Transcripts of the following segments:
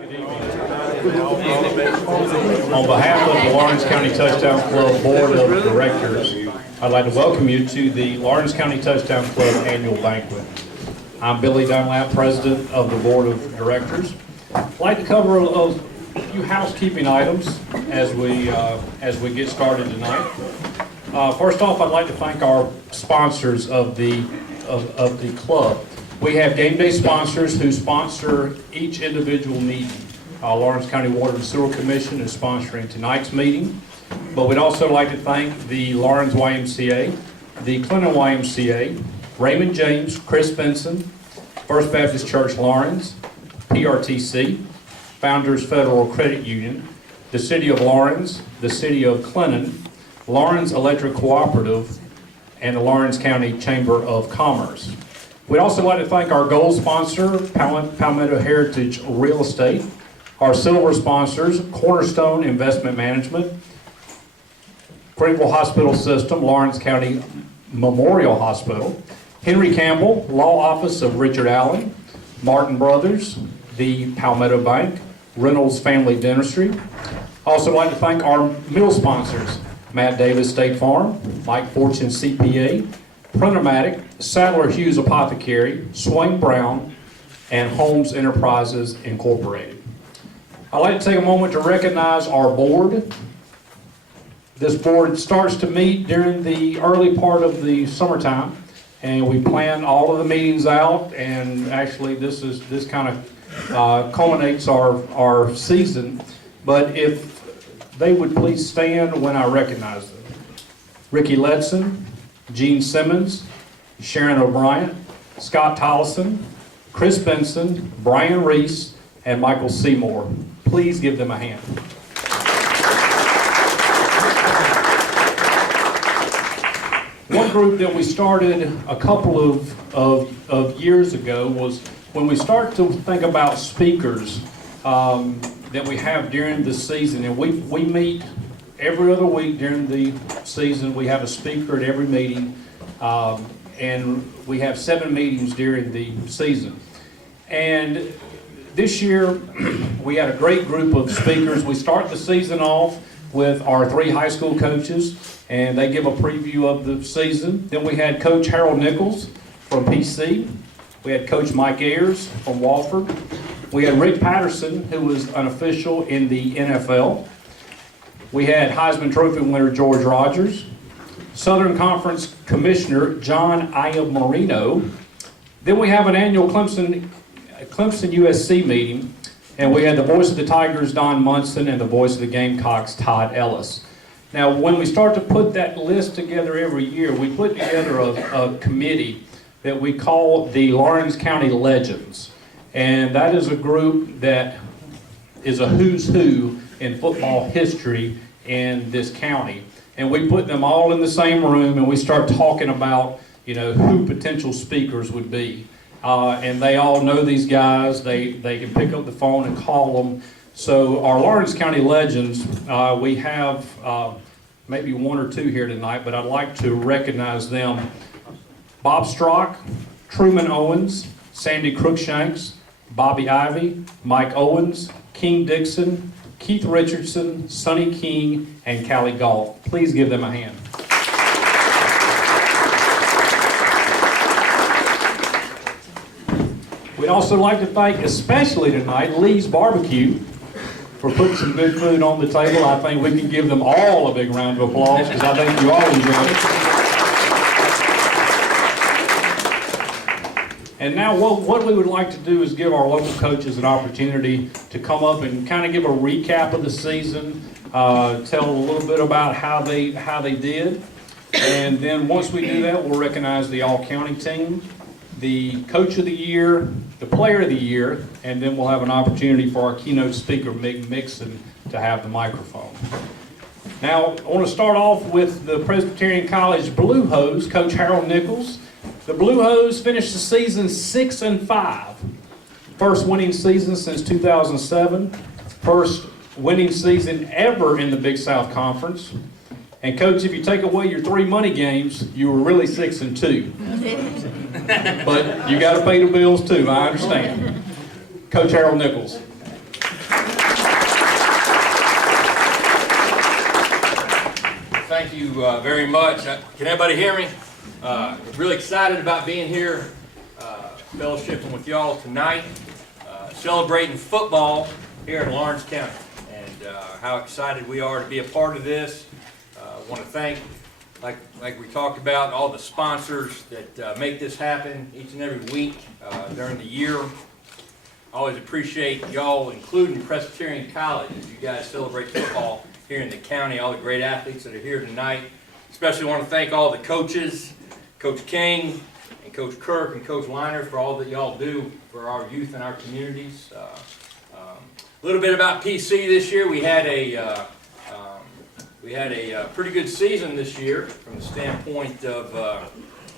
On behalf of the Lawrence County Touchdown Club Board of Directors, I'd like to welcome you to the Lawrence County Touchdown Club Annual Banquet. I'm Billy Dunlap, President of the Board of Directors. I'd like to cover a few housekeeping items as we get started tonight. First off, I'd like to thank our sponsors of the club. We have game day sponsors who sponsor each individual meeting. Lawrence County Water and Sewer Commission is sponsoring tonight's meeting, but we'd also like to thank the Lawrence YMCA, the Clinton YMCA, Raymond James, Chris Benson, First Baptist Church Lawrence, PRTC, Founders Federal Credit Union, the City of Lawrence, the City of Clinton, Lawrence Electric Cooperative, and the Lawrence County Chamber of Commerce. We'd also like to thank our gold sponsor, Palmetto Heritage Real Estate, our silver sponsors, Cornerstone Investment Management, Greenville Hospital System, Lawrence County Memorial Hospital, Henry Campbell, Law Office of Richard Allen, Martin Brothers, the Palmetto Bank, Reynolds Family Dentistry. Also like to thank our meal sponsors, Matt Davis State Farm, Mike Fortune CPA, Printermatic, Sadler Hughes Apothecary, Swain Brown, and Holmes Enterprises Incorporated. I'd like to take a moment to recognize our board. This board starts to meet during the early part of the summertime, and we plan all of the meetings out, and actually this kind of culminates our season. But if they would please stand when I recognize them. Ricky Ledson, Gene Simmons, Sharon O'Brien, Scott Tollison, Chris Benson, Brian Reese, and Michael Seymour. Please give them a hand. One group that we started a couple of years ago was when we start to think about speakers that we have during the season, and we meet every other week during the season. We have a speaker at every meeting, and we have 7 meetings during the season. And this year, we had a great group of speakers. We start the season off with our 3 high school coaches, and they give a preview of the season. Then we had Coach Harold Nichols from PC. We had Coach Mike Ayers from Walford. We had Rick Patterson, who was an official in the NFL. We had Heisman Trophy winner George Rogers, Southern Conference Commissioner John Iamarino. Then we have an annual Clemson USC meeting, and we had the voice of the Tigers, Don Munson, and the voice of the Gamecocks, Todd Ellis. Now, when we start to put that list together every year, we put together a committee that we call the Lawrence County Legends. And that is a group that is a who's who in football history in this county. And we put them all in the same room, and we start talking about, who potential speakers would be. And they all know these guys. They can pick up the phone and call them. So our Lawrence County Legends, we have maybe 1 or 2 here tonight, but I'd like to recognize them. Bob Strock, Truman Owens, Sandy Crookshanks, Bobby Ivy, Mike Owens, King Dixon, Keith Richardson, Sonny King, and Callie Galt. Please give them a hand. We'd also like to thank, especially tonight, Lee's Barbecue for putting some good food on the table. I think we can give them all a big round of applause because I think you all enjoyed it. And now what we would like to do is give our local coaches an opportunity to come up and kind of give a recap of the season, tell a little bit about how they did. And then once we do that, we'll recognize the all-county team, the coach of the year, the player of the year, and then we'll have an opportunity for our keynote speaker, Mick Mixon, to have the microphone. Now, I want to start off with the Presbyterian College Blue Hose, Coach Harold Nichols. The Blue Hose finished the season 6-5. First winning season since 2007. First winning season ever in the Big South Conference. And Coach, if you take away your 3 money games, you were really 6-2. But you got to pay the bills too, I understand. Coach Harold Nichols. thank you very much. Can everybody hear me? Really excited about being here, fellowshipping with y'all tonight, celebrating football here in Lawrence County, and how excited we are to be a part of this. I want to thank, like we talked about, all the sponsors that make this happen each and every week during the year. I always appreciate y'all, including Presbyterian College, as you guys celebrate football here in the county, all the great athletes that are here tonight. Especially want to thank all the coaches, Coach King and Coach Kirk and Coach Liner, for all that y'all do for our youth and our communities. A little bit about PC this year. We had a pretty good season this year from the standpoint of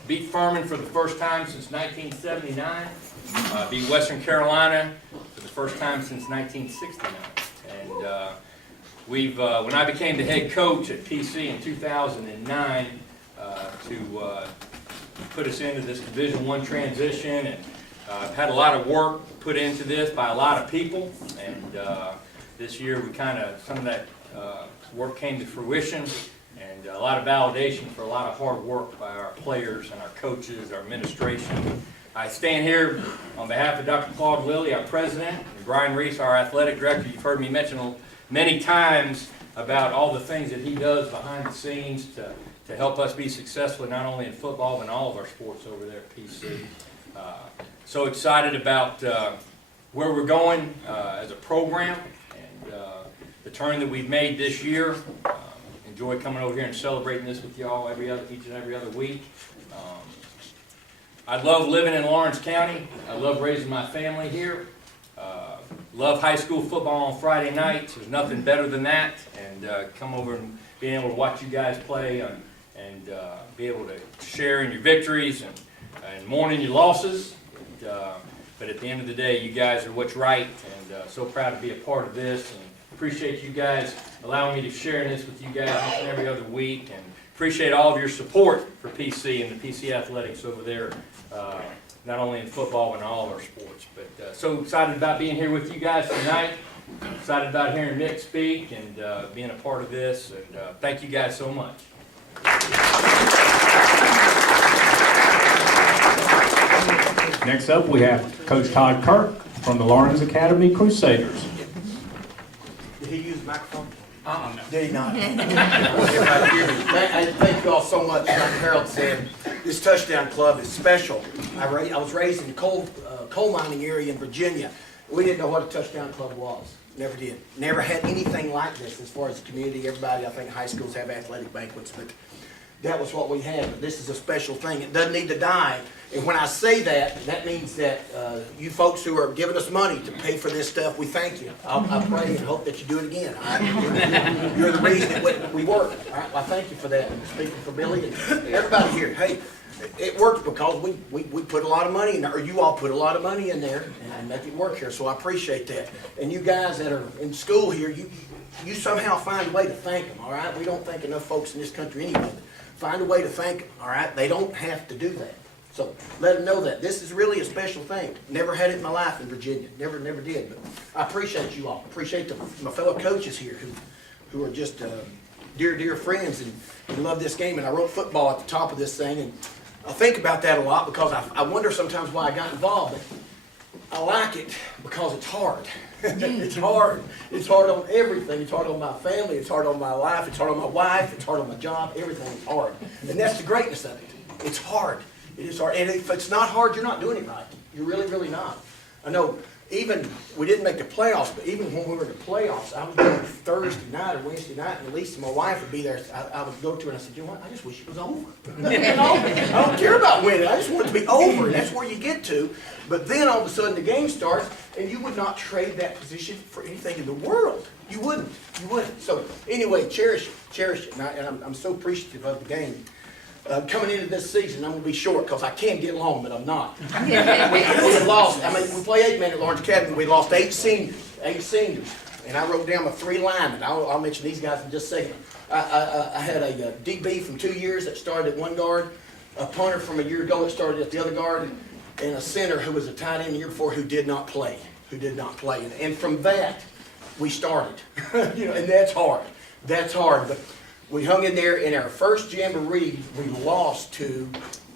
beat Furman for the first time since 1979. Beat Western Carolina for the first time since 1969. And when I became the head coach at PC in 2009 to put us into this Division I transition, and I've had a lot of work put into this by a lot of people, and this year some of that work came to fruition, and a lot of validation for a lot of hard work by our players and our coaches, our administration. I stand here on behalf of Dr. Claude Lilly, our president, and Brian Reese, our athletic director. You've heard me mention many times about all the things that he does behind the scenes to help us be successful, not only in football, but in all of our sports over there at PC. So excited about where we're going as a program, and the turn that we've made this year. Enjoy coming over here and celebrating this with y'all each and every other week. I love living in Lawrence County. I love raising my family here. Love high school football on Friday nights. There's nothing better than that. And come over and being able to watch you guys play and be able to share in your victories and mourn in your losses. But at the end of the day, you guys are what's right. And so proud to be a part of this. And appreciate you guys allowing me to share in this with you guys each and every other week. And appreciate all of your support for PC and the PC Athletics over there, not only in football but in all of our sports. But so excited about being here with you guys tonight. Excited about hearing Mick speak and being a part of this. And thank you guys so much. Next up, we have Coach Todd Kirk from the Lawrence Academy Crusaders. Did he use the microphone? No. Did he not? Thank you all so much. Like Harold said, this touchdown club is special. I was raised in the coal mining area in Virginia. We didn't know what a touchdown club was. Never did. Never had anything like this as far as the community. Everybody, I think high schools have athletic banquets, but that was what we had. But this is a special thing. It doesn't need to die. And when I say that, that means that you folks who are giving us money to pay for this stuff, we thank you. I pray and hope that you do it again. All right? You're the reason that we work. All right? Well, I thank you for that. And speaking for Billy and everybody here, hey, it works because we put a lot of money in there, or you all put a lot of money in there and make it work here. So I appreciate that. And you guys that are in school here, you somehow find a way to thank them. All right? We don't thank enough folks in this country anyway. Find a way to thank them. All right? They don't have to do that. So let them know that this is really a special thing. Never had it in my life in Virginia. Never did. But I appreciate you all. Appreciate my fellow coaches here who are just dear friends and love this game. And I wrote football at the top of this thing, and I think about that a lot because I wonder sometimes why I got involved. But I like it because it's hard. It's hard. It's hard on everything. It's hard on my family. It's hard on my life. It's hard on my wife. It's hard on my job. Everything is hard. And that's the greatness of it. It's hard. It is hard. And if it's not hard, you're not doing it right. You're really not. I know even, we didn't make the playoffs, but even when we were in the playoffs, I would go Thursday night or Wednesday night, and Lisa, my wife, would be there. I would go to her and I said, you know what, I just wish it was over. I don't care about winning. I just want it to be over, and that's where you get to. But then all of a sudden the game starts, and you would not trade that position for anything in the world. You wouldn't. So anyway, cherish it. And I'm so appreciative of the game. Coming into this season, I'm going to be short because I can get long, but I'm not. we lost. We play 8-man at Lawrence Academy. We lost 8 seniors. And I wrote down my 3 linemen. I'll mention these guys in just a second. I had a DB from 2 years that started at one guard, a punter from a year ago that started at the other guard, and a center who was a tight end the year before who did not play. And from that, we started. And that's hard. But We hung in there. In our first jamboree, we lost to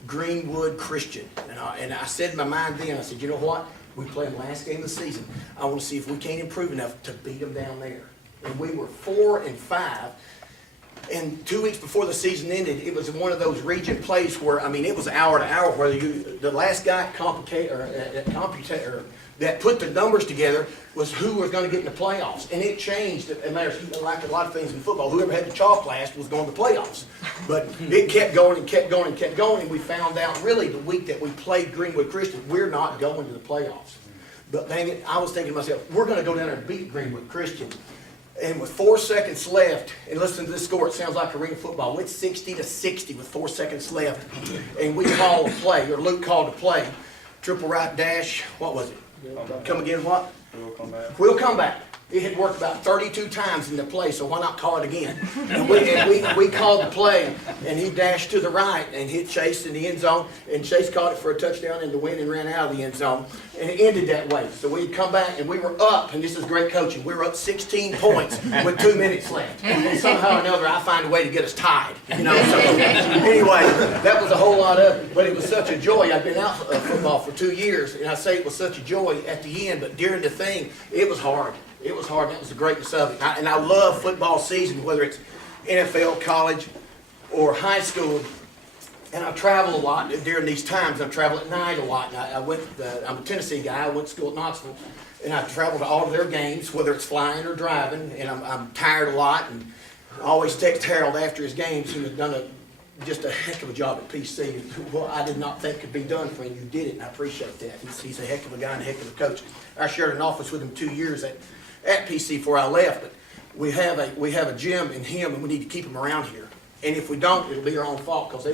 Greenwood Christian. And I said in my mind then, I said, you know what? We play them last game of the season. I want to see if we can't improve enough to beat them down there. And we were 4-5. And 2 weeks before the season ended, it was one of those region plays where, I mean, it was hour to hour, where the last guy that put the numbers together was who was going to get in the playoffs. And it changed. It matters, like a lot of things in football, whoever had the chalk last was going to the playoffs. But it kept going and kept going and kept going, and we found out really the week that we played Greenwood Christian, we're not going to the playoffs. But dang it, I was thinking to myself, we're going to go down there and beat Greenwood Christian. And with 4 seconds left, and listen to this score, it sounds like arena football. It's 60-60 with 4 seconds left. And we called a play, or Luke called a play. Triple right dash, what was it? Come again, what? We'll come back. It had worked about 32 times in the play, so why not call it again? And we called the play, and he dashed to the right and hit Chase in the end zone, and Chase caught it for a touchdown in the win and ran out of the end zone, and it ended that way. So we'd come back, and we were up, and this is great coaching, we were up 16 points with 2 minutes left. And somehow or another, I find a way to get us tied. You know, so anyway, that was a whole lot of it, but it was such a joy. I've been out of football for 2 years, and I say it was such a joy at the end, but during the thing, it was hard. It was hard. That was the greatness of it. And I love football season, whether it's NFL, college, or high school. And I travel a lot during these times. I travel at night a lot. And I'm a Tennessee guy. I went to school at Knoxville. And I travel to all of their games, whether it's flying or driving. And I'm tired a lot. And I always text Harold after his games, who has done just a heck of a job at PC. Well, I did not think could be done for him. You did it, and I appreciate that. He's a heck of a guy and a heck of a coach. I shared an office with him 2 years at PC before I left, but we have a gym in him, and we need to keep him around here. And if we don't, it'll be our own fault, because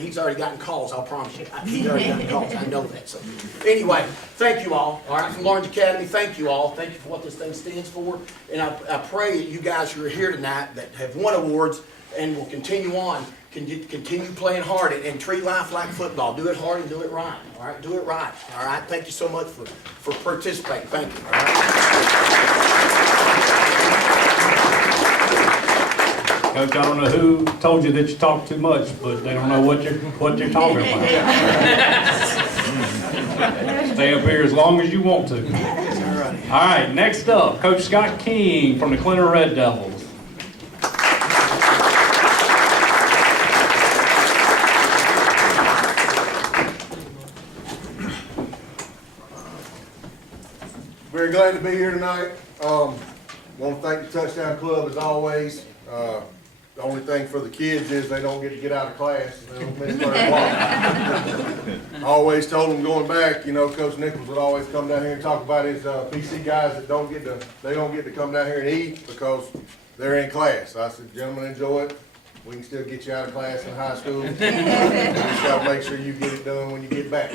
he's already gotten calls, I'll promise you. He's already gotten calls, I know that. So anyway, thank you all. All right, from Lawrence Academy, thank you all. Thank you for what this thing stands for. And I pray that you guys who are here tonight that have won awards and will continue on, continue playing hard and treat life like football. Do it hard and do it right. All right, do it right. All right, thank you so much for participating. Thank you. All right. Coach, I don't know who told you that you talk too much, but they don't know what you're talking about. Stay up here as long as you want to. All right, next up, Coach Scott King from the Clinton Red Devils. Very glad to be here tonight. Want to thank the Touchdown Club as always. The only thing for the kids is they don't get to get out of class. They don't miss third walk. I always told them going back, you know, Coach Nichols would always come down here and talk about his PC guys that don't get to come down here and eat because they're in class. I said, gentlemen, enjoy it. We can still get you out of class in high school. We just got to make sure you get it done when you get back.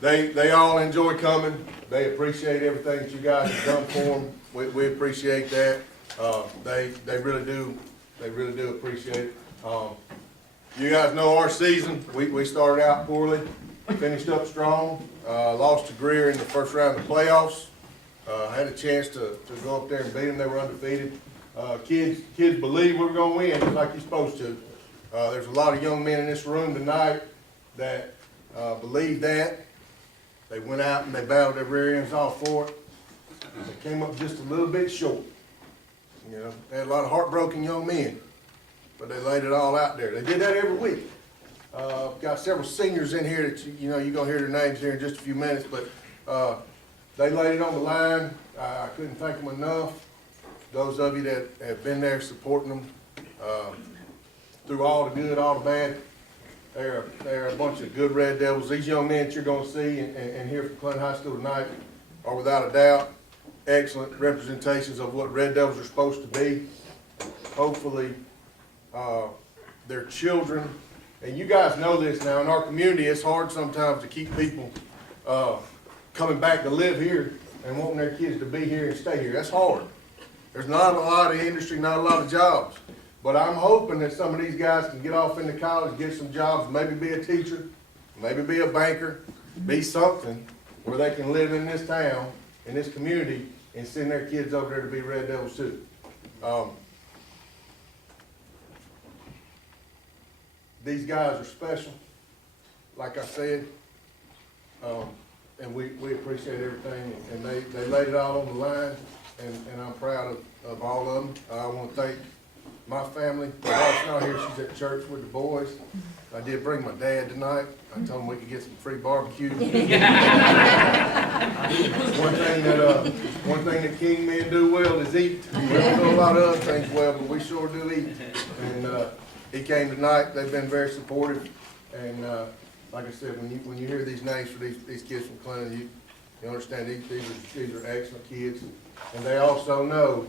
They all enjoy coming. They appreciate everything that you guys have done for them. We appreciate that. They really do. They really do appreciate it. You guys know our season. We started out poorly, finished up strong. Lost to Greer in the first round of the playoffs. Had a chance to go up there and beat them. They were undefeated. Kids believe we were going to win, just like you're supposed to. There's a lot of young men in this room tonight that believe that. They went out and they battled their rear ends off for it. They came up just a little bit short. You know, they had a lot of heartbroken young men, but they laid it all out there. They did that every week. Got several seniors in here that you're going to hear their names here in just a few minutes, but they laid it on the line. I couldn't thank them enough. Those of you that have been there supporting them through all the good, all the bad. They're a bunch of good Red Devils. These young men that you're going to see and hear from Clinton High School tonight are without a doubt excellent representations of what Red Devils are supposed to be. Hopefully, their children, and you guys know this now, in our community, it's hard sometimes to keep people coming back to live here and wanting their kids to be here and stay here. That's hard. There's not a lot of industry, not a lot of jobs. But I'm hoping that some of these guys can get off into college, get some jobs, maybe be a teacher, maybe be a banker, be something where they can live in this town, in this community, and send their kids over there to be Red Devils too. these guys are special, like I said. And we appreciate everything, and they laid it all on the line, and I'm proud of all of them. I want to thank my family. My wife's not here, she's at church with the boys. I did bring my dad tonight. I told him we could get some free barbecue. One thing that King men do well is eat. We don't do a lot of other things well, but we sure do eat. And he came tonight. They've been very supportive, and like I said, when you hear these names for these kids from Clinton, you understand these are excellent kids, and they also know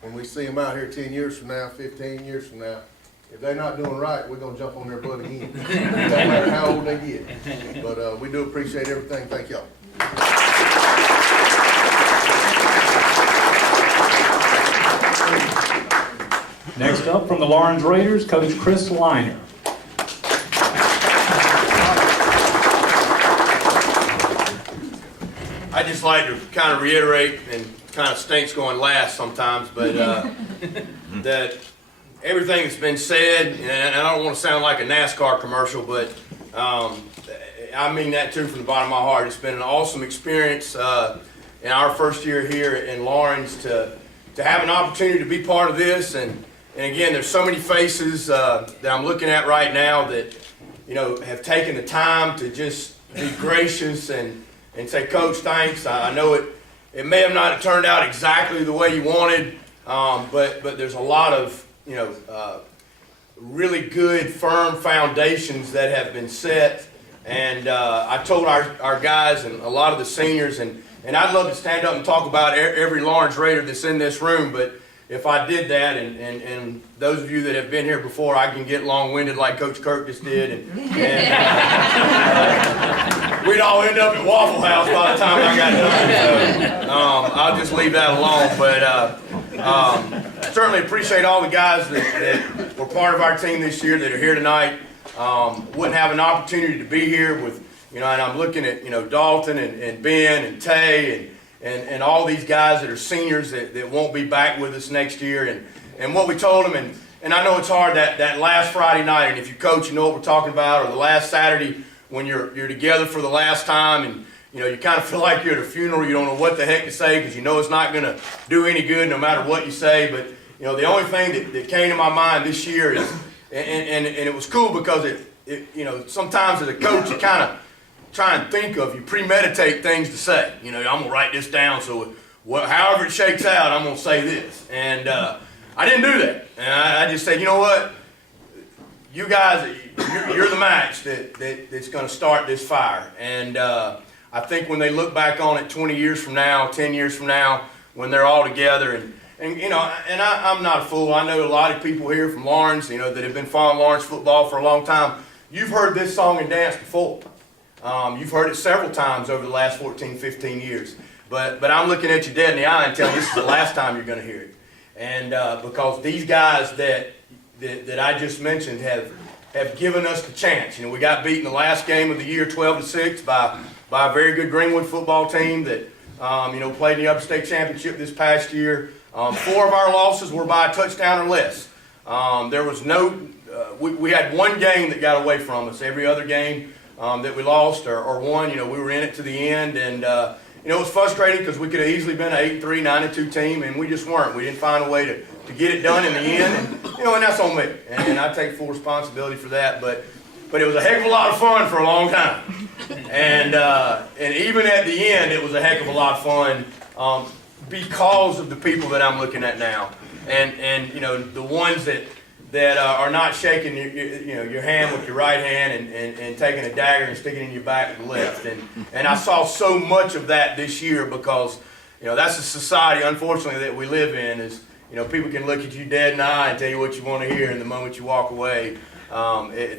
when we see them out here 10 years from now, 15 years from now, if they're not doing right, we're gonna jump on their butt again. No matter how old they get. But we do appreciate everything. Thank y'all. Next up from the Lawrence Raiders, Coach Chris Liner. I'd just like to kind of reiterate, and kind of stinks going last sometimes, but that everything that's been said, and I don't want to sound like a NASCAR commercial, but I mean that too from the bottom of my heart. It's been an awesome experience in our first year here in Lawrence to have an opportunity to be part of this, and again, there's so many faces that I'm looking at right now that have taken the time to just be gracious and say, Coach, thanks. I know it may have not turned out exactly the way you wanted, but there's a lot of really good, firm foundations that have been set. And I told our guys and a lot of the seniors, and I'd love to stand up and talk about every Lawrence Raider that's in this room, but if I did that, and those of you that have been here before, I can get long-winded like Coach Kirk just did, and we'd all end up at Waffle House by the time I got done. So I'll just leave that alone. But certainly appreciate all the guys that were part of our team this year that are here tonight. Wouldn't have an opportunity to be here with, and I'm looking at Dalton and Ben and Tay and all these guys that are seniors that won't be back with us next year. And what we told them, and I know it's hard that last Friday night, and if you coach, you know what we're talking about, or the last Saturday when you're together for the last time, and you kind of feel like you're at a funeral. You don't know what the heck to say because it's not going to do any good no matter what you say. But the only thing that came to my mind this year is, and it was cool because it sometimes as a coach you kind of try and think of, you premeditate things to say. I'm going to write this down so however it shakes out, I'm going to say this. And I didn't do that. And I just said, you know what? You guys, you're the match that's going to start this fire. And I think when they look back on it 20 years from now, 10 years from now, when they're all together, and I'm not a fool. I know a lot of people here from Lawrence, that have been following Lawrence football for a long time. You've heard this song and dance before. You've heard it several times over the last 14, 15 years. But I'm looking at you dead in the eye and telling you this is the last time you're going to hear it. And because these guys that I just mentioned have given us the chance. We got beaten the last game of the year 12-6 by a very good Greenwood football team that played in the Upstate Championship this past year. 4 of our losses were by a touchdown or less. There was we had one game that got away from us. Every other game that we lost or won, we were in it to the end, and it was frustrating because we could have easily been an 8-3, 9-2 team, and we just weren't. We didn't find a way to get it done in the end, and that's on me, and I take full responsibility for that. But it was a heck of a lot of fun for a long time, and even at the end, it was a heck of a lot of fun because of the people that I'm looking at now, and the ones that are not shaking your hand with your right hand and taking a dagger and sticking it in your back with the left. And I saw so much of that this year because, that's the society, unfortunately, that we live in is, people can look at you dead in the eye and tell you what you want to hear, and the moment you walk away,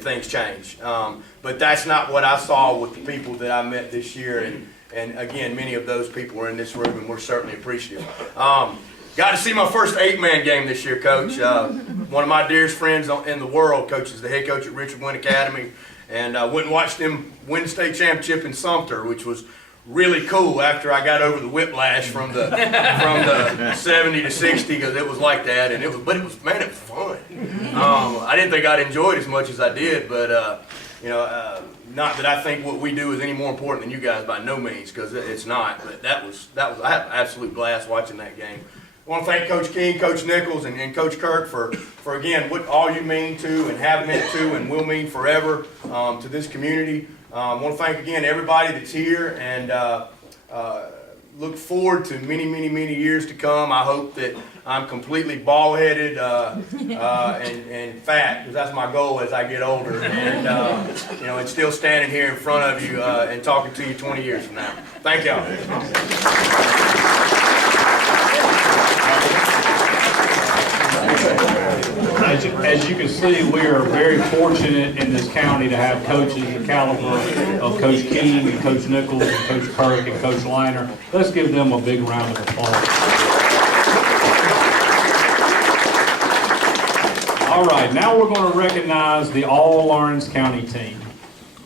things change. But that's not what I saw with the people that I met this year. And again, many of those people were in this room, and we're certainly appreciative. Got to see my first 8-man game this year, Coach. One of my dearest friends in the world, Coach, is the head coach at Richard Wynn Academy, and went and watched them win the state championship in Sumter, which was really cool after I got over the whiplash from the 70 to 60, because it was like that, and it was man, it was fun. I didn't think I'd enjoy it as much as I did, but not that I think what we do is any more important than you guys, by no means, because it's not. But I had an absolute blast watching that game. I want to thank Coach King, Coach Nichols, and Coach Kirk for again what all you mean to and have meant to and will mean forever to this community. I want to thank again everybody that's here, and look forward to many, many, many years to come. I hope that I'm completely bald-headed and fat, because that's my goal as I get older, and and still standing here in front of you and talking to you 20 years from now. Thank y'all. As you can see, we are very fortunate in this county to have coaches the caliber of Coach King and Coach Nichols and Coach Kirk and Coach Liner. Let's give them a big round of applause. All right, now we're going to recognize the all-Lawrence County team.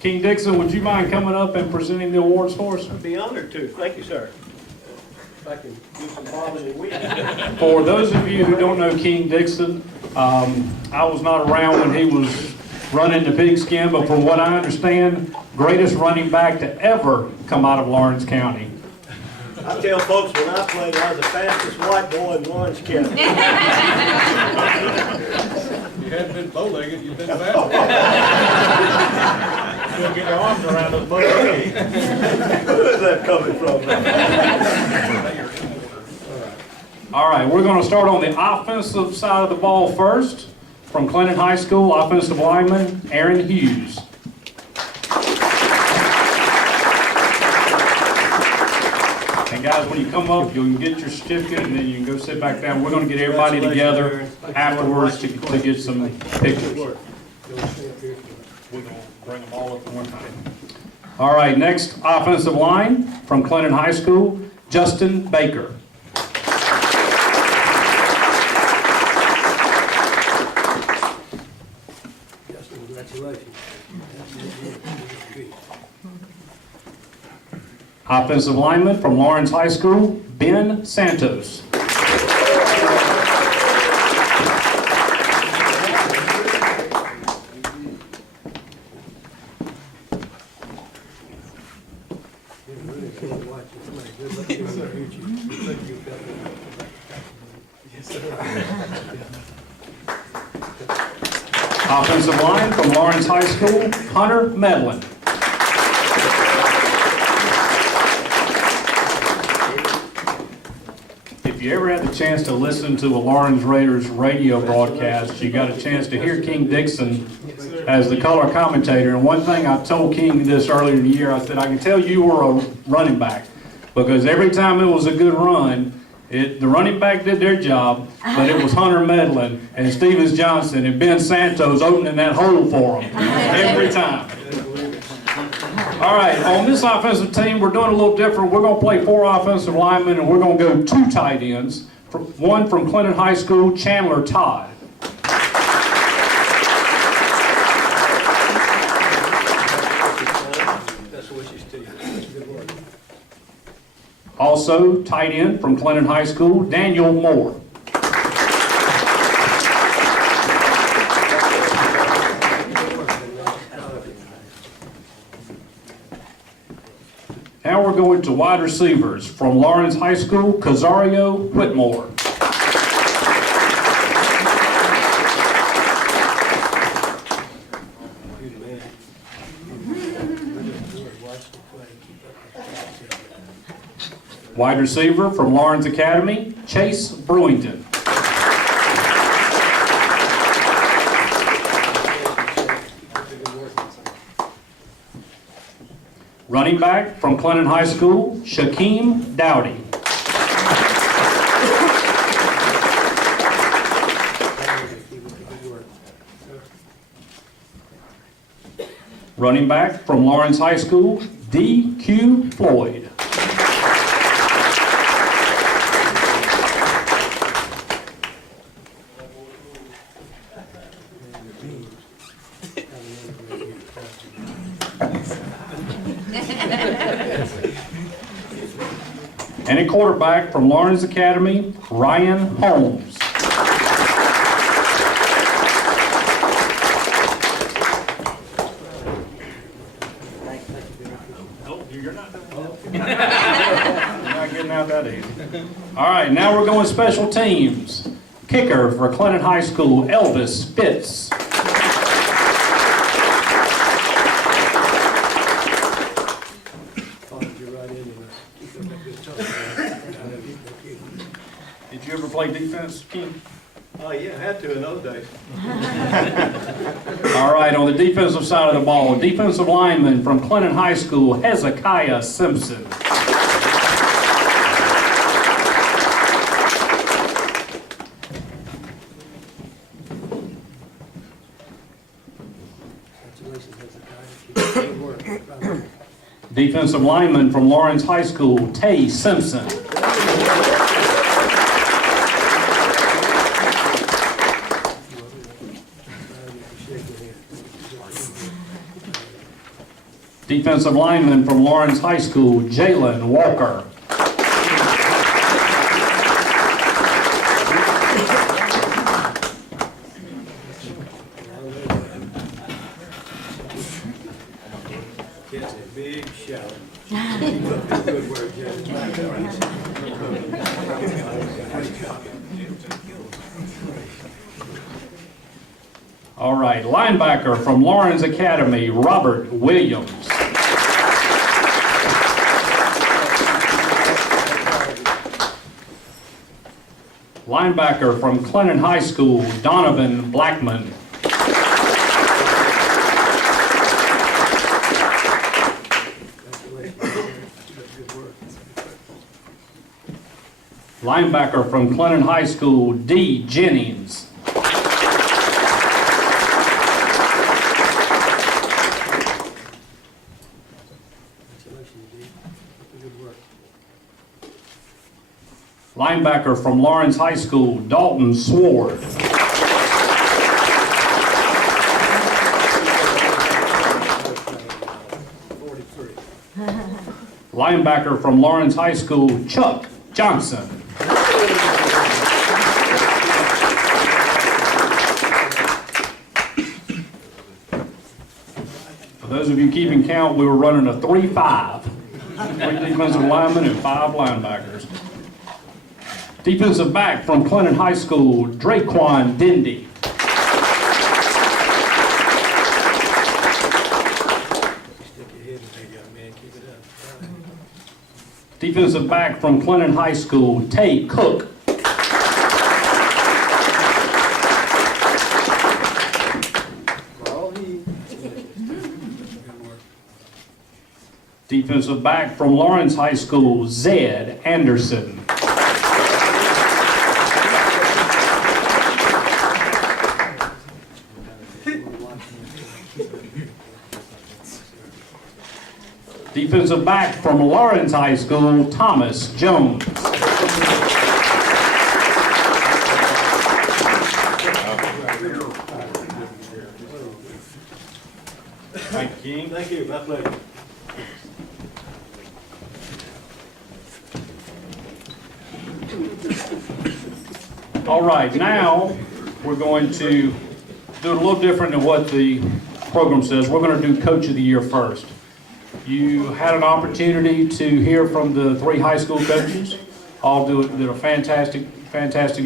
King Dixon, would you mind coming up and presenting the awards for us? I'd be honored to. Thank you, sir. If I can do some bobbing and weaving. For those of you who don't know King Dixon, I was not around when he was running the pigskin, but from what I understand, greatest running back to ever come out of Lawrence County. I tell folks when I played, I was the fastest white boy in Lawrence County. You hadn't been bow-legged, you've been fast. You'll get your arms around those bow-legged. Who is that coming from? All right, we're going to start on the offensive side of the ball first. From Clinton High School, offensive lineman Aaron Hughes. And guys, when you come up, you can get your certificate and then you can go sit back down. We're going to get everybody together afterwards to get some pictures. We're going to bring them all up at one time. All right, next offensive line from Clinton High School, Justin Baker. Congratulations. Offensive lineman from Lawrence High School, Ben Santos. Offensive line from Lawrence High School, Hunter Medlin. If you ever had the chance to listen to a Lawrence Raiders radio broadcast, you got a chance to hear King Dixon as the color commentator. And one thing I told King this earlier in the year, I said, I can tell you were a running back, because every time it was a good run, the running back did their job, but it was Hunter Medlin and Stevens Johnson and Ben Santos opening that hole for them every time. All right, on this offensive team, we're doing a little different. We're going to play 4 offensive linemen, and we're going to go 2 tight ends. One from Clinton High School, Chandler Todd. Also, tight end from Clinton High School, Daniel Moore. Now we're going to wide receivers from Lawrence High School, Casario Whitmore. Wide receiver from Lawrence Academy, Chase Brewington. Running back from Clinton High School, Shaquem Dowdy. Running back from Lawrence High School, D.Q. Floyd. And a quarterback from Lawrence Academy, Ryan Holmes. You're not getting out that easy. All right, now we're going special teams. Kicker for Clinton High School, Elvis Fitz. Did you ever play defense, King? Oh, yeah, had to in those days. All right, on the defensive side of the ball, defensive lineman from Clinton High School, Hezekiah Simpson. Defensive lineman from Lawrence High School, Tay Simpson. Defensive lineman from Lawrence High School, Jalen Walker. That's a big shout. Good work, All right, linebacker from Lawrence Academy, Robert Williams. Linebacker from Clinton High School, Donovan Blackman. Linebacker from Clinton High School, D. Jennings. Linebacker from Lawrence High School, Dalton Sword. Linebacker from Lawrence High School, Chuck Johnson. For those of you keeping count, we were running a 3-5. 3 defensive linemen and 5 linebackers. Defensive back from Clinton High School, Draquan Dindy. Defensive back from Clinton High School, Tay Cook. Defensive back from Lawrence High School, Zed Anderson. Defensive back from Lawrence High School, Thomas Jones. Thank you. Thank you, my pleasure. All right, now we're going to do it a little different than what the program says. We're going to do Coach of the Year first. You had an opportunity to hear from the 3 high school coaches. All did a fantastic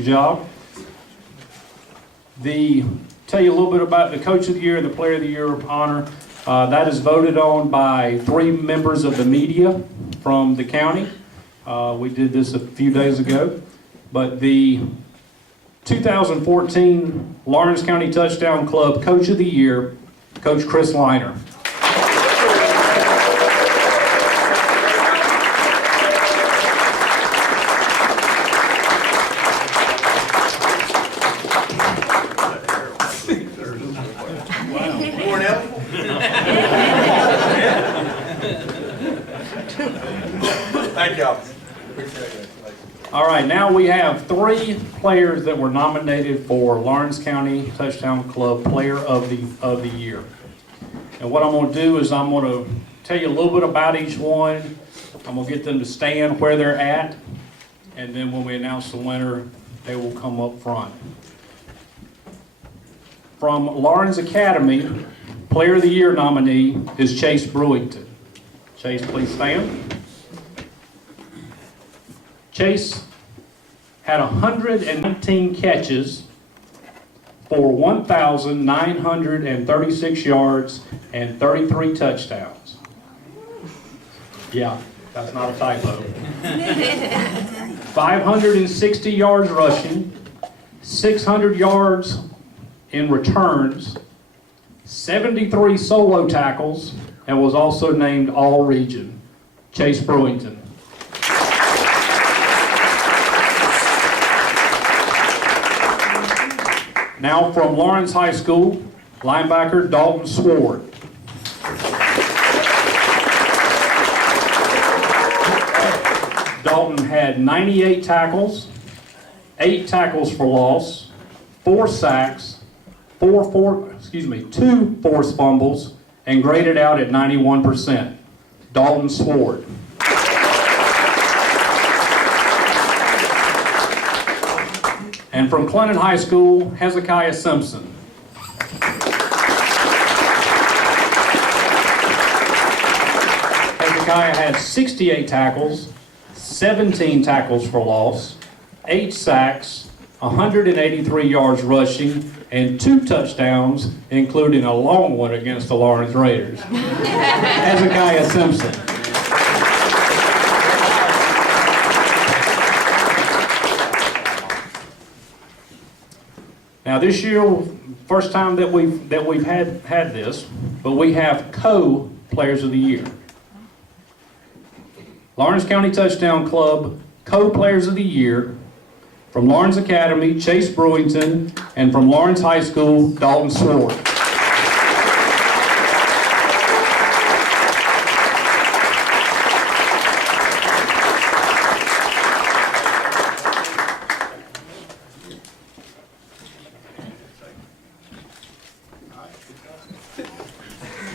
job. Tell you a little bit about the Coach of the Year and the Player of the Year honor. That is voted on by 3 members of the media from the county. We did this a few days ago. But the 2014 Lawrence County Touchdown Club Coach of the Year, Coach Chris Liner. Thank y'all. All right, now we have 3 players that were nominated for Lawrence County Touchdown Club Player of the Year. And what I'm going to do is I'm going to tell you a little bit about each one. I'm gonna get them to stand where they're at, and then when we announce the winner, they will come up front. From Lawrence Academy, Player of the Year nominee is Chase Brewington. Chase, please stand. Chase had 119 catches for 1,936 yards and 33 touchdowns. Yeah, that's not a typo. 560 yards rushing, 600 yards in returns, 73 solo tackles, and was also named All-Region. Chase Brewington. Now from Lawrence High School, linebacker Dalton Sword. Dalton had 98 tackles, 8 tackles for loss, 4 sacks, 2 forced fumbles, and graded out at 91%. Dalton Sword. And from Clinton High School, Hezekiah Simpson. Hezekiah had 68 tackles, 17 tackles for loss, 8 sacks, 183 yards rushing, and 2 touchdowns, including a long one against the Lawrence Raiders. Hezekiah Simpson. Now this year, first time that we've had this, but we have co-players of the year. Lawrence County Touchdown Club co-players of the year from Lawrence Academy, Chase Brewington, and from Lawrence High School, Dalton Sword.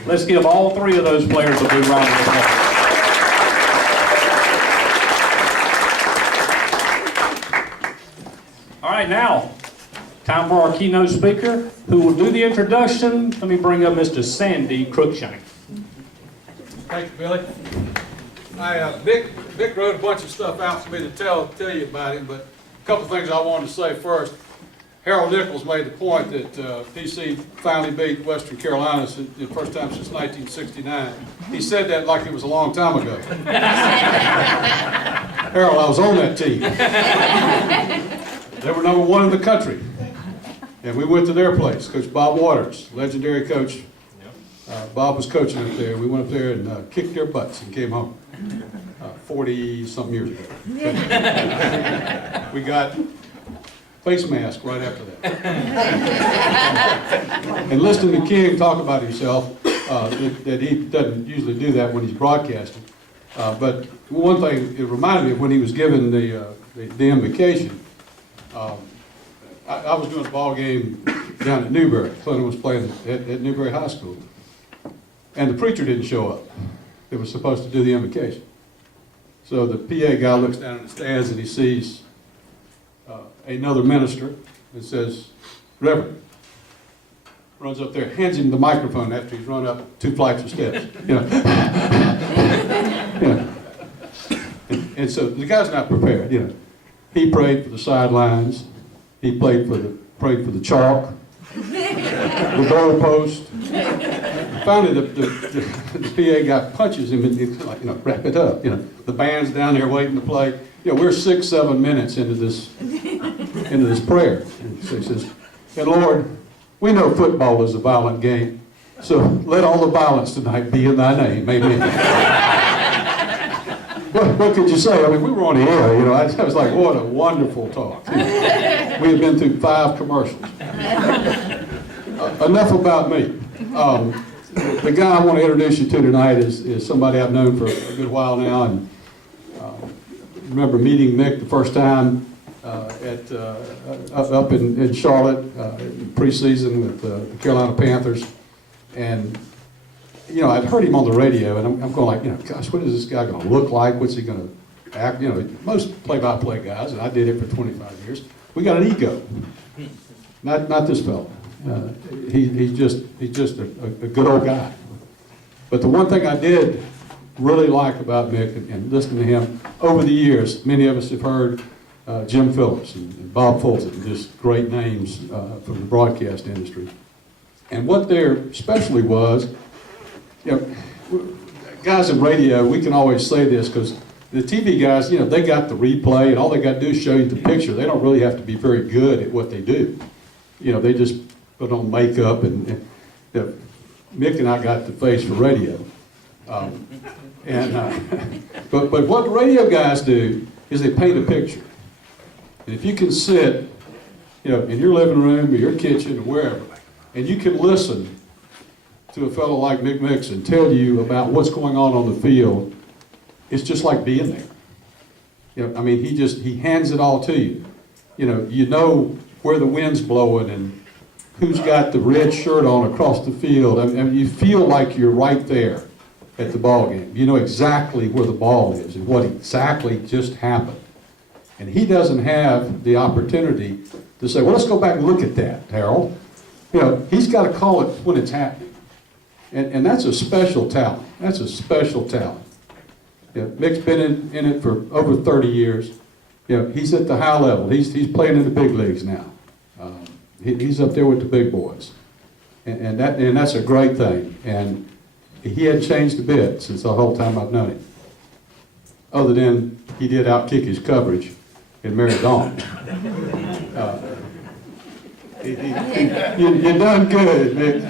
Let's give all 3 of those players a big round of applause. All right, now, time for our keynote speaker, who will do the introduction. Let me bring up Mr. Sandy Cruikshank. Thank you, Billy. Mick wrote a bunch of stuff out for me to tell you about him, but a couple things I wanted to say first. Harold Nichols made the point that PC finally beat Western Carolina the first time since 1969. He said that like it was a long time ago. Harold, I was on that team. They were number 1 in the country. And we went to their place. Coach Bob Waters, legendary coach. Bob was coaching up there. We went up there and kicked their butts and came home 40-something years ago. We got face mask right after that. And listening to King talk about himself, that he doesn't usually do that when he's broadcasting. But one thing, it reminded me of when he was given the invocation. I was doing a ball game down at Newberry. Clinton was playing at Newberry High School. And the preacher didn't show up. That was supposed to do the invocation. So the PA guy looks down in the stands and he sees another minister and says, "Reverend," runs up there, hands him the microphone after he's run up 2 flights of steps. And so the guy's not prepared. He prayed for the sidelines. He prayed for the chalk, the goalpost. Finally, the PA guy punches him and he's like, wrap it up. The band's down there waiting to play. We're 6-7 minutes into this prayer. And so he says, "And Lord, we know football is a violent game, so let all the violence tonight be in thy name. Amen." What could you say? I mean, we were on the air, I was like, what a wonderful talk. We had been through 5 commercials. Enough about me. The guy I want to introduce you to tonight is somebody I've known for a good while now, and remember meeting Mick the first time up in Charlotte in preseason with the Carolina Panthers, and you know, I'd heard him on the radio, and I'm going like, you know, gosh, what is this guy going to look like? What's he going to act? You know, most play-by-play guys, and I did it for 25 years, we got an ego. Not this fellow. He's just a good old guy. But the one thing I did really like about Mick and listening to him over the years, many of us have heard Jim Phillips and Bob Fulton, just great names from the broadcast industry. And what their specialty was, you know, guys in radio, we can always say this because the TV guys, you know, they got the replay and all they got to do is show you the picture. They don't really have to be very good at what they do. You know, they just put on makeup and Mick and I got the face for radio. But what the radio guys do is they paint a picture. And if you can sit, you know, in your living room or your kitchen or wherever, and you can listen to a fellow like Mick Mixon tell you about what's going on the field, it's just like being there. You know, I mean, he hands it all to you. You know where the wind's blowing and who's got the red shirt on across the field. I mean, you feel like you're right there at the ball game. You know exactly where the ball is and what exactly just happened. And he doesn't have the opportunity to say, well, let's go back and look at that, Harold. You know, he's got to call it when it's happening. And that's a special talent. That's a special talent. You know, Mick's been in it for over 30 years. You know, he's at the high level. He's playing in the big leagues now. He's up there with the big boys. And that's a great thing. And he hadn't changed a bit since the whole time I've known him. Other than he did outkick his coverage in Mary Dawn. You done good, Mick.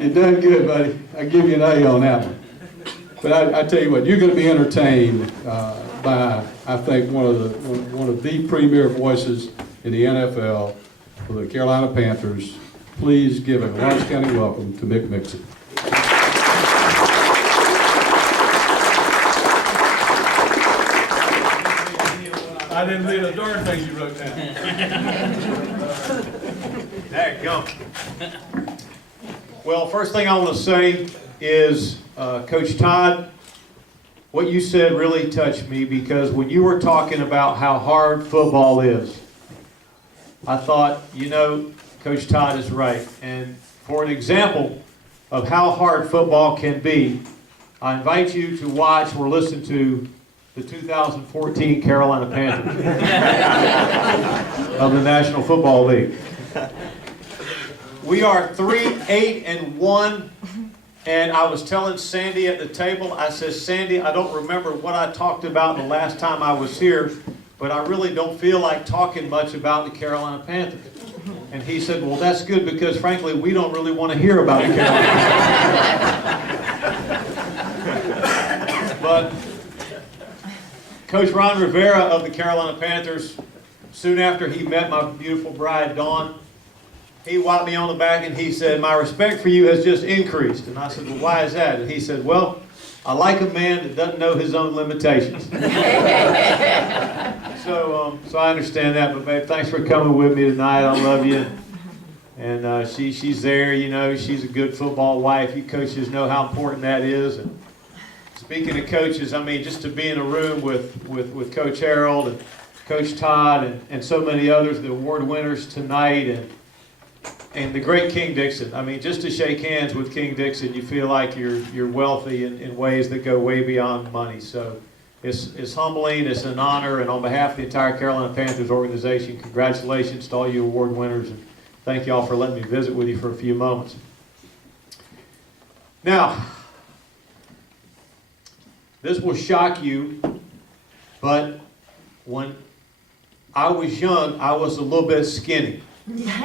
You done good, buddy. I give you an A on that one. But I tell you what, you're going to be entertained by, I think, one of the premier voices in the NFL for the Carolina Panthers. Please give a Lawrence County welcome to Mick Mixon. I didn't read a darn thing you wrote down. There you go. Well, first thing I want to say is, Coach Todd, what you said really touched me because when you were talking about how hard football is, I thought, you know, Coach Todd is right. And for an example of how hard football can be, I invite you to watch or listen to the 2014 Carolina Panthers of the National Football League. We are 3-8-1, and I was telling Sandy at the table, I said, Sandy, I don't remember what I talked about the last time I was here, but I really don't feel like talking much about the Carolina Panthers. And he said, well, that's good because, frankly, we don't really want to hear about the Carolina Panthers. But Coach Ron Rivera of the Carolina Panthers, soon after he met my beautiful bride, Dawn, he wiped me on the back and he said, my respect for you has just increased. And I said, well, why is that? And he said, well, I like a man that doesn't know his own limitations. So I understand that, but babe, thanks for coming with me tonight. I love you. And she's there, you know, she's a good football wife. You coaches know how important that is. And speaking of coaches, I mean, just to be in a room with Coach Harold and Coach Todd and so many others, the award winners tonight, and the great King Dixon. I mean, just to shake hands with King Dixon, you feel like you're wealthy in ways that go way beyond money. So it's humbling, it's an honor, and on behalf of the entire Carolina Panthers organization, congratulations to all you award winners, and thank you all for letting me visit with you for a few moments. Now, this will shock you, but when I was young, I was a little bit skinny. It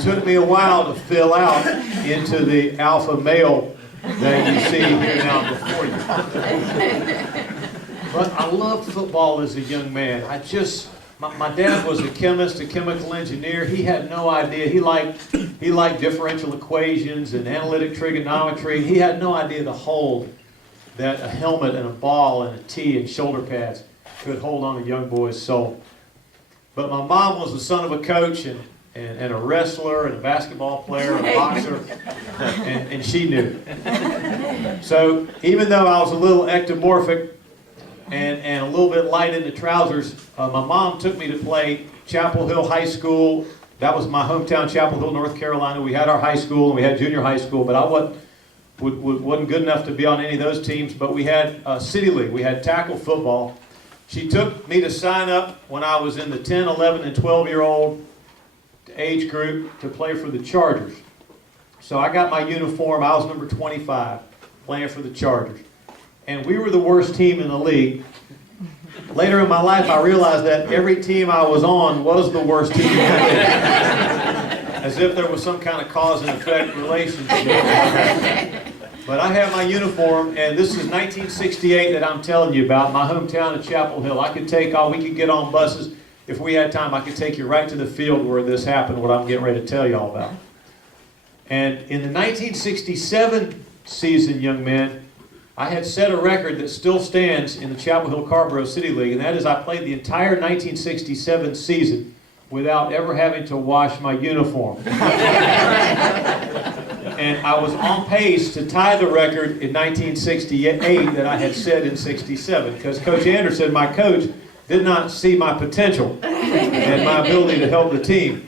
took me a while to fill out into the alpha male that you see here now before you. But I loved football as a young man. My dad was a chemist, a chemical engineer. He had no idea. He liked differential equations and analytic trigonometry. He had no idea the hold that a helmet and a ball and a tee and shoulder pads could hold on a young boy's soul. But my mom was the son of a coach, and a wrestler and a basketball player and a boxer, and she knew. So even though I was a little ectomorphic and a little bit light in the trousers, my mom took me to play Chapel Hill High School. That was my hometown, Chapel Hill, North Carolina. We had our high school and we had junior high school, but I wasn't good enough to be on any of those teams. But we had City League. We had tackle football. She took me to sign up when I was in the 10, 11, and 12-year-old age group to play for the Chargers. So I got my uniform. I was number 25 playing for the Chargers. And we were the worst team in the league. Later in my life, I realized that every team I was on was the worst team in the league. As if there was some kind of cause and effect relationship. But I have my uniform, and this is 1968 that I'm telling you about, my hometown of Chapel Hill. We could get on buses. If we had time, I could take you right to the field where this happened, what I'm getting ready to tell you all about. And in the 1967 season, young men, I had set a record that still stands in the Chapel Hill Carborough City League, and that is I played the entire 1967 season without ever having to wash my uniform. And I was on pace to tie the record in 1968 that I had set in 67, because Coach Anderson, my coach, did not see my potential and my ability to help the team.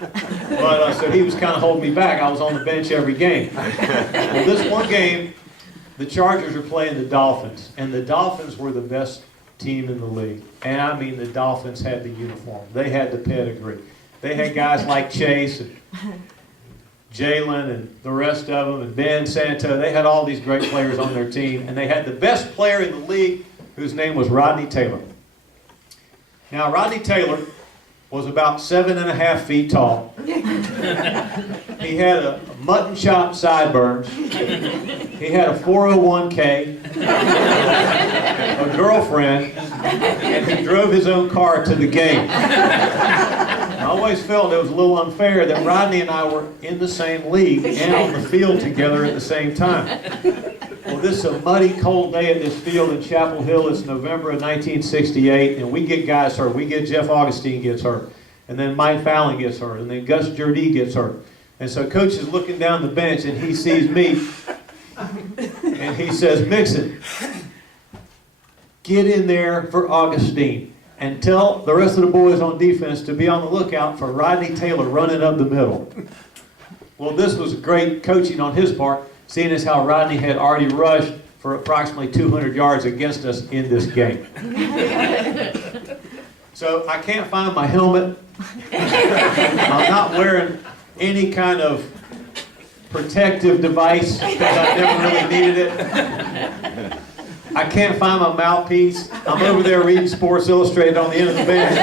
But so he was kind of holding me back. I was on the bench every game. Well, this one game, the Chargers were playing the Dolphins, and the Dolphins were the best team in the league. And I mean, the Dolphins had the uniform. They had the pedigree. They had guys like Chase and Jalen and the rest of them, and Ben Santo. They had all these great players on their team, and they had the best player in the league, whose name was Rodney Taylor. Now, Rodney Taylor was about 7.5 feet tall. He had a mutton chop sideburns. He had a 401k, a girlfriend, and he drove his own car to the game. I always felt it was a little unfair that Rodney and I were in the same league and on the field together at the same time. Well, this is a muddy, cold day at this field in Chapel Hill. It's November of 1968, and we get guys hurt. We get Jeff Augustine gets hurt, and then Mike Fallon gets hurt, and then Gus Jardee gets hurt. And so Coach is looking down the bench, and he sees me, and he says, "Mixon, get in there for Augustine, and tell the rest of the boys on defense to be on the lookout for Rodney Taylor running up the middle." Well, this was great coaching on his part, seeing as how Rodney had already rushed for approximately 200 yards against us in this game. So I can't find my helmet. I'm not wearing any kind of protective device because I never really needed it. I can't find my mouthpiece. I'm over there reading Sports Illustrated on the end of the bench.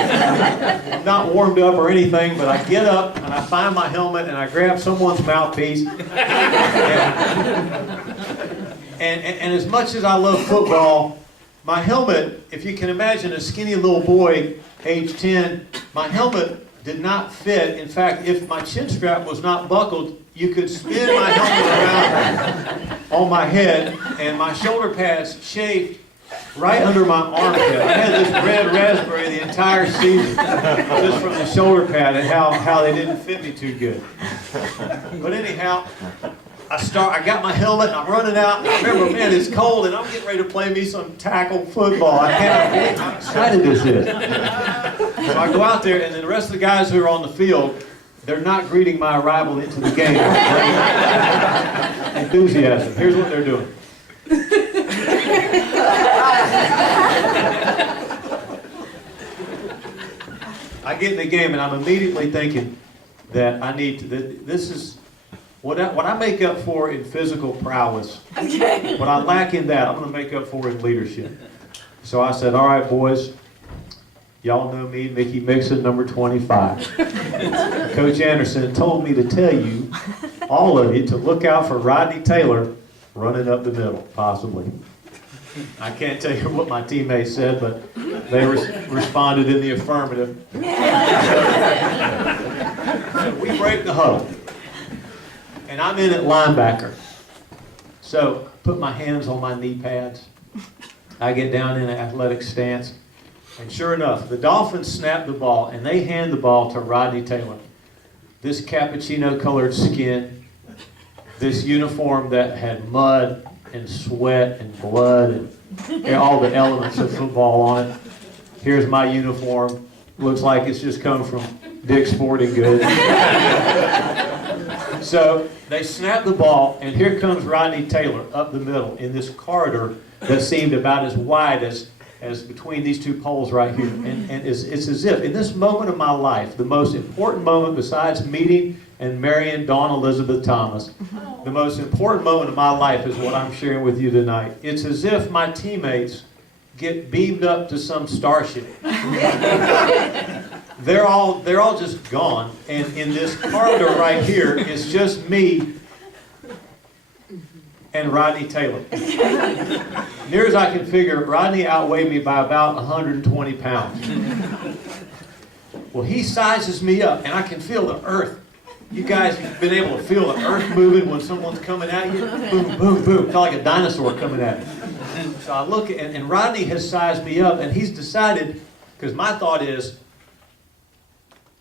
I'm not warmed up or anything, but I get up and I find my helmet and I grab someone's mouthpiece. And as much as I love football, my helmet, if you can imagine a skinny little boy, age 10, my helmet did not fit. In fact, if my chin strap was not buckled, you could spin my helmet around on my head, and my shoulder pads chafed right under my armpit. I had this red raspberry the entire season, just from the shoulder pad and how they didn't fit me too good. But anyhow, I got my helmet and I'm running out, and I remember, man, it's cold and I'm getting ready to play me some tackle football. I cannot believe how excited this is. So I go out there, and then the rest of the guys who are on the field, they're not greeting my arrival into the game. Enthusiasm. Here's what they're doing. I get in the game and I'm immediately thinking that I need to, this is what I make up for in physical prowess. What I lack in that, I'm going to make up for in leadership. So I said, all right, boys, y'all know me, Mickey Mixon, number 25. Coach Anderson told me to tell you, all of you, to look out for Rodney Taylor running up the middle, possibly. I can't tell you what my teammates said, but they responded in the affirmative. So we break the huddle, and I'm in at linebacker. So put my hands on my knee pads. I get down in an athletic stance. And sure enough, the Dolphins snap the ball, and they hand the ball to Rodney Taylor. this cappuccino colored skin, this uniform that had mud and sweat and blood and all the elements of football on it. Here's my uniform. Looks like it's just come from Dick's Sporting Goods. So they snap the ball, and here comes Rodney Taylor up the middle in this corridor that seemed about as wide as between these two poles right here. And it's as if in this moment of my life, the most important moment besides meeting and marrying Dawn Elizabeth Thomas, the most important moment of my life is what I'm sharing with you tonight. It's as if my teammates get beamed up to some starship. They're all just gone, and in this corridor right here, it's just me and Rodney Taylor. Near as I can figure, Rodney outweighed me by about 120 pounds. Well, he sizes me up, and I can feel the earth. You guys have been able to feel the earth moving when someone's coming at you? Boom, boom, boom. Kind of like a dinosaur coming at me. So I look, and Rodney has sized me up, and he's decided, because my thought is,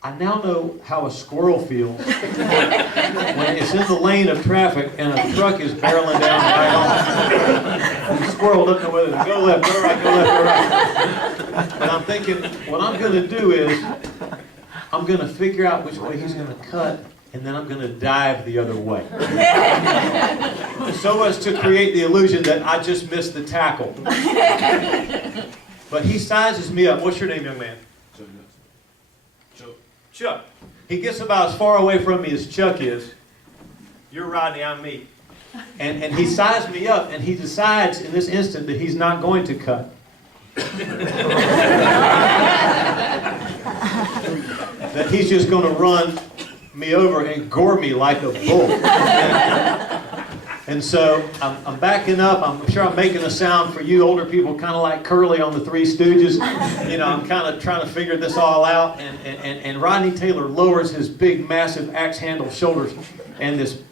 I now know how a squirrel feels when it's in the lane of traffic and a truck is barreling down right on it. The squirrel doesn't know whether to go left, go right, go left, go right. And I'm thinking, what I'm going to do is, I'm going to figure out which way he's going to cut, and then I'm going to dive the other way. So as to create the illusion that I just missed the tackle. But he sizes me up. What's your name, young man? Chuck. He gets about as far away from me as Chuck is. You're Rodney, I'm me. And he sized me up, and he decides in this instant that he's not going to cut. That he's just going to run me over and gore me like a bull. And so I'm backing up. I'm sure I'm making a sound for you older people, kind of like Curly on the Three Stooges. You know, I'm kind of trying to figure this all out. And Rodney Taylor lowers his big, massive axe-handle shoulders, and this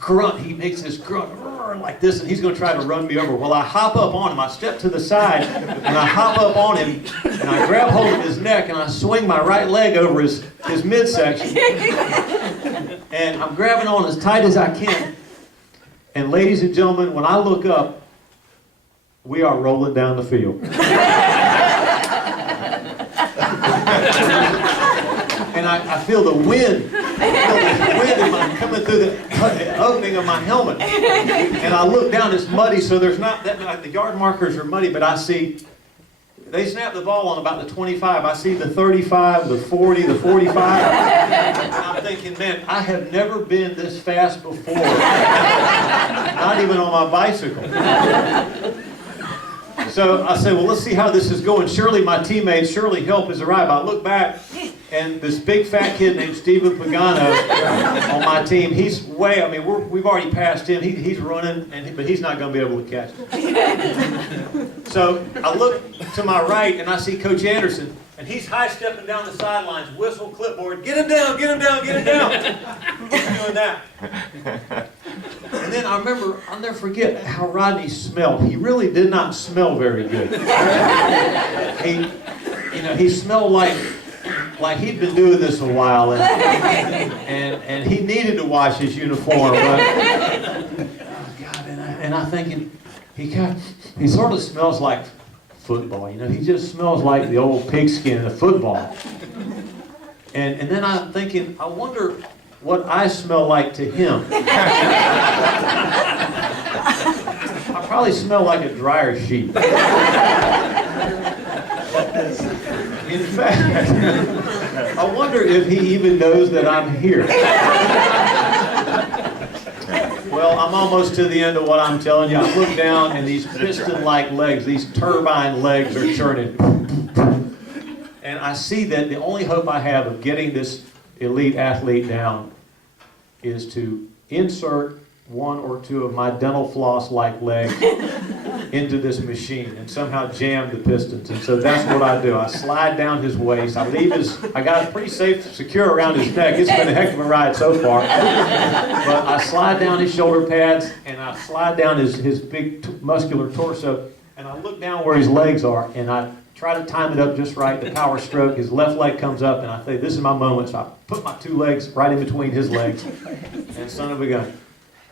grunt. He makes this grunt like this, and he's going to try to run me over. Well, I hop up on him. I step to the side, and I hop up on him, and I grab hold of his neck, and I swing my right leg over his midsection. And I'm grabbing on as tight as I can. And ladies and gentlemen, when I look up, we are rolling down the field. And I feel the wind. I feel the wind coming through the opening of my helmet. And I look down, it's muddy, so there's not that, the yard markers are muddy, but I see, they snap the ball on about the 25. I see the 35, the 40, the 45. And I'm thinking, man, I have never been this fast before. Not even on my bicycle. So I said, well, let's see how this is going. Surely my teammates, surely help has arrived. I look back, and this big fat kid named Steven Pagano on my team, he's way, I mean, we've already passed him. He's running, but he's not going to be able to catch him. So I look to my right, and I see Coach Anderson, and he's high-stepping down the sidelines, whistle, clipboard, get him down, get him down, get him down. He's doing that. And then I remember, I'll never forget how Rodney smelled. He really did not smell very good. He smelled like he'd been doing this a while, and he needed to wash his uniform. But, oh God, and I'm thinking, he sort of smells like football. You know, he just smells like the old pigskin of football. And then I'm thinking, I wonder what I smell like to him. I probably smell like a dryer sheet. In fact, I wonder if he even knows that I'm here. Well, I'm almost to the end of what I'm telling you. I look down, and these piston-like legs, these turbine legs are churning. And I see that the only hope I have of getting this elite athlete down is to insert one or two of my dental floss-like legs into this machine and somehow jam the pistons. And so that's what I do. I slide down his waist. I got it pretty safe, secure around his neck. It's been a heck of a ride so far. But I slide down his shoulder pads, and I slide down his big muscular torso, and I look down where his legs are, and I try to time it up just right, the power stroke. His left leg comes up, and I think, this is my moment. So I put my two legs right in between his legs. And son of a gun,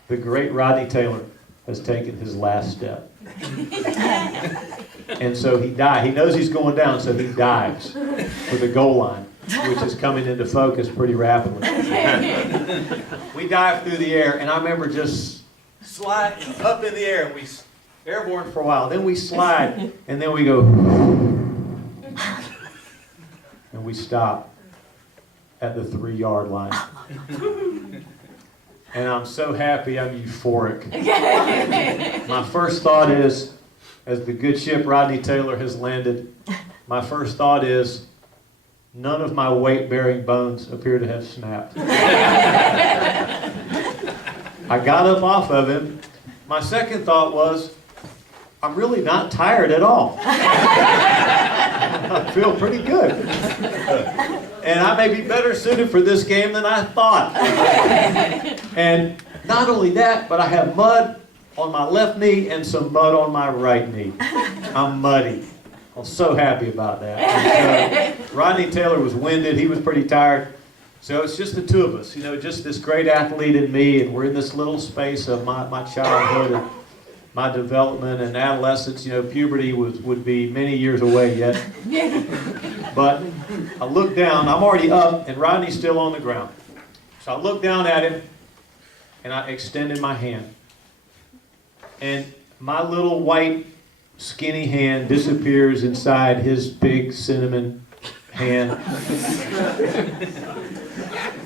the great Rodney Taylor has taken his last step. And so he dives. He knows he's going down, so he dives for the goal line, which is coming into focus pretty rapidly. We dive through the air, and I remember just sliding up in the air, and we airborne for a while. Then we slide, and then we go, and we stop at the 3-yard line. And I'm so happy, I'm euphoric. My first thought is, as the good ship Rodney Taylor has landed, my first thought is, none of my weight-bearing bones appear to have snapped. I got up off of him. My second thought was, I'm really not tired at all. I feel pretty good. And I may be better suited for this game than I thought. And not only that, but I have mud on my left knee and some mud on my right knee. I'm muddy. I'm so happy about that. And so, Rodney Taylor was winded. He was pretty tired. So it's just the two of us, you know, just this great athlete and me, and we're in this little space of my childhood and my development and adolescence. You know, puberty would be many years away yet. But I look down, I'm already up, and Rodney's still on the ground. So I look down at him, and I extended my hand. And my little white, skinny hand disappears inside his big cinnamon hand.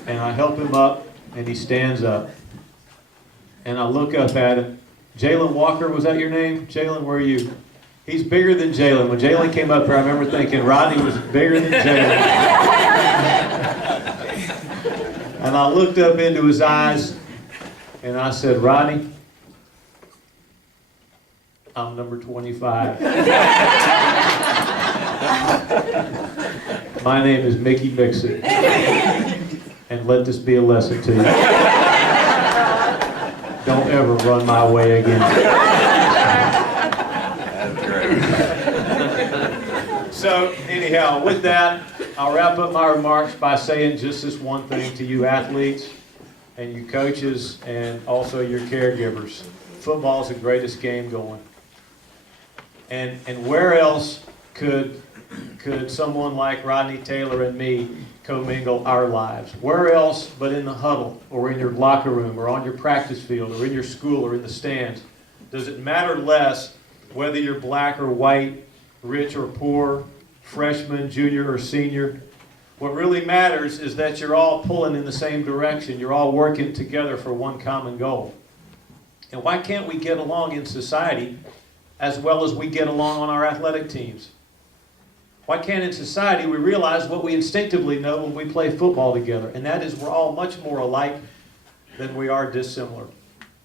And I help him up, and he stands up. And I look up at him. Jalen Walker, was that your name? Jalen, where are you? He's bigger than Jalen. When Jalen came up here, I remember thinking Rodney was bigger than Jalen. And I looked up into his eyes, and I said, Rodney, I'm number 25. My name is Mickey Mixon. And let this be a lesson to you. Don't ever run my way again. That's great. So anyhow, with that, I'll wrap up my remarks by saying just this one thing to you athletes and you coaches and also your caregivers. Football is the greatest game going. And where else could someone like Rodney Taylor and me commingle our lives? Where else but in the huddle or in your locker room or on your practice field or in your school or in the stands? Does it matter less whether you're black or white, rich or poor, freshman, junior or senior? What really matters is that you're all pulling in the same direction. You're all working together for one common goal. And why can't we get along in society as well as we get along on our athletic teams? Why can't in society we realize what we instinctively know when we play football together? And that is we're all much more alike than we are dissimilar.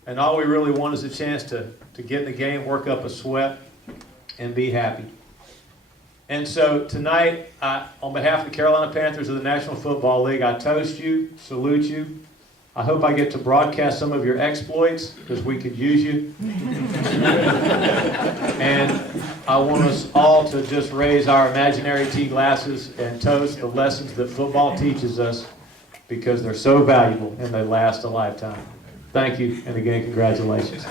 And all we really want is a chance to get in the game, work up a sweat, and be happy. And so tonight, on behalf of the Carolina Panthers of the National Football League, I toast you, salute you. I hope I get to broadcast some of your exploits because we could use you. And I want us all to just raise our imaginary tea glasses and toast the lessons that football teaches us because they're so valuable and they last a lifetime. Thank you, and again, congratulations.